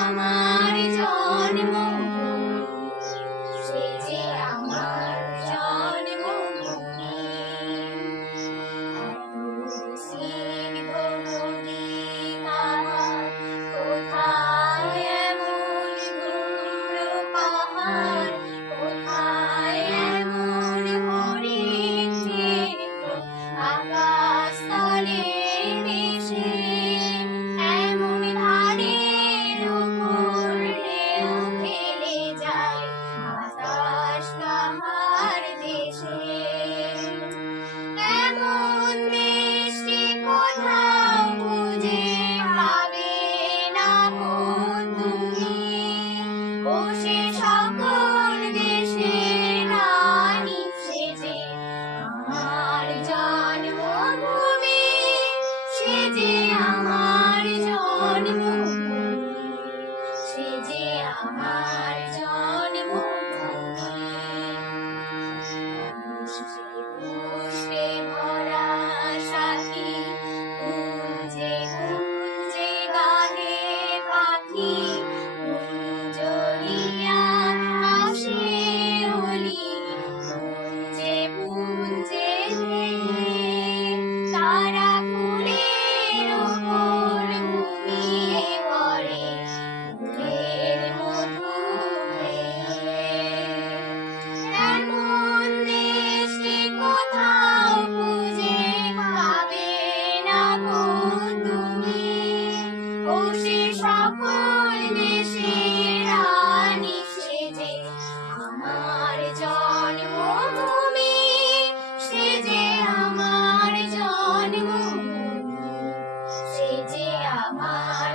আমার জন্মভূমি, সে যে আমার জন্মভূমি। স্নিগ্ধ নদী তাহার, কোথায় এমন গুঁড়ো পাহাড়, কোথায় এমন হরিণ চিহ্ন আকাশ তলে ভেসে, এমন ধারের উপর ঢেউ খেলে যায় বাতাস তাহার দেশে। এমন মিষ্টি কোথাও খুঁজে পাবে না গো তুমি, ও সে সকল দেশের রানী, সে যে আমার জন্মভূমি, সে যে আমার জন্মভূমি, সে যে আমার জন্মভূমি। পুষ্পে ভরা সাথী, কুঞ্জে কুঞ্জে গাহে পাখি, কুঞ্জরিয়া আসে অলি, পুঞ্জে পুঞ্জে তারা ফুলের উপর ঘুমিয়ে পড়ে, ফুলের মধু এমন দেশে কোথাও খুঁজে পাবে না গো তুমি, ও সে সকল দেশের রানী, সে যে আমার জন্মভূমি, সে যে আমার জন্মভূমি, সে যে আমার